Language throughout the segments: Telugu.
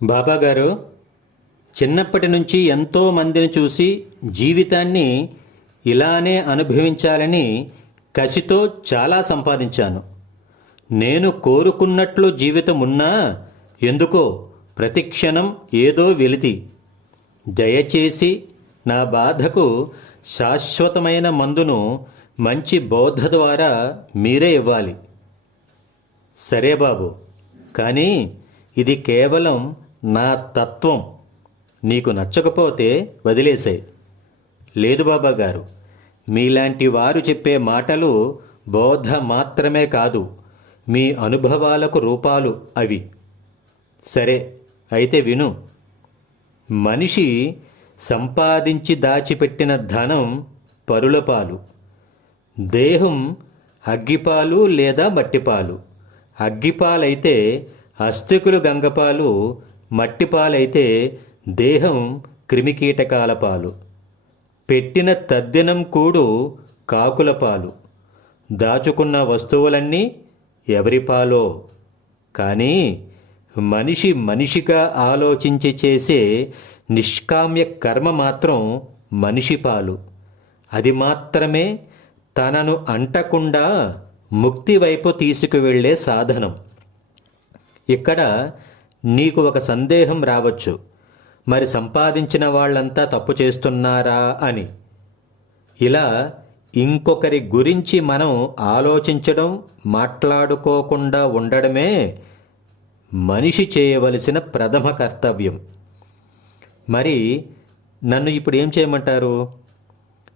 బాబాగారు, చిన్నప్పటి నుంచి ఎంతో మందిని చూసి జీవితాన్ని ఇలానే అనుభవించాలని కసితో చాలా సంపాదించాను. నేను కోరుకున్నట్లు జీవితం ఉన్నా ఎందుకో ప్రతిక్షణం ఏదో వెలితి. దయచేసి నా బాధకు శాశ్వతమైన మందును మంచి బోధ ద్వారా మీరే ఇవ్వాలి. సరే బాబు, కానీ ఇది కేవలం నా తత్వం. నీకు నచ్చకపోతే వదిలేసాయి. లేదు బాబాగారు, మీలాంటి వారు చెప్పే మాటలు బోధ మాత్రమే కాదు, మీ అనుభవాలకు రూపాలు అవి. సరే అయితే విను. మనిషి సంపాదించి దాచిపెట్టిన ధనం పరుల పాలు. దేహం అగ్గిపాలు లేదా మట్టిపాలు. అగ్గిపాలైతే అస్థికులు గంగపాలు, మట్టిపాలైతే దేహం క్రిమికీటకాల పాలు. పెట్టిన తద్దినం కూడు కాకుల పాలు. దాచుకున్న వస్తువులన్నీ ఎవరి పాలో. కానీ మనిషి మనిషిగా ఆలోచించి చేసే నిష్కామ్య కర్మ మాత్రం మనిషి పాలు. అది మాత్రమే తనను అంటకుండా ముక్తి వైపు తీసుకువెళ్ళే సాధనం. ఇక్కడ నీకు ఒక సందేహం రావచ్చు, మరి సంపాదించిన వాళ్ళంతా తప్పు చేస్తున్నారా అని. ఇలా ఇంకొకరి గురించి మనం ఆలోచించడం, మాట్లాడుకోకుండా ఉండడమే మనిషి చేయవలసిన ప్రథమ కర్తవ్యం. మరి నన్ను ఇప్పుడు ఏం చేయమంటారు?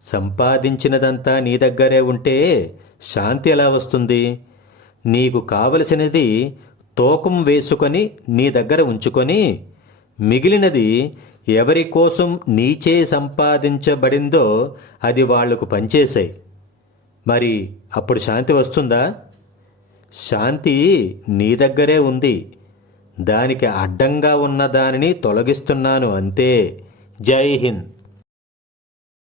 సంపాదించినదంతా నీ దగ్గరే ఉంటే శాంతి ఎలా వస్తుంది? నీకు కావలసినది తూకం వేసుకొని నీ దగ్గర ఉంచుకొని మిగిలినది ఎవరి కోసం నీచే సంపాదించబడిందో అది వాళ్లకు పంచేసాయి. మరి అప్పుడు శాంతి వస్తుందా? శాంతి నీ దగ్గరే ఉంది. దానికి అడ్డంగా ఉన్న దానిని తొలగిస్తున్నాను అంతే. జై హింద్.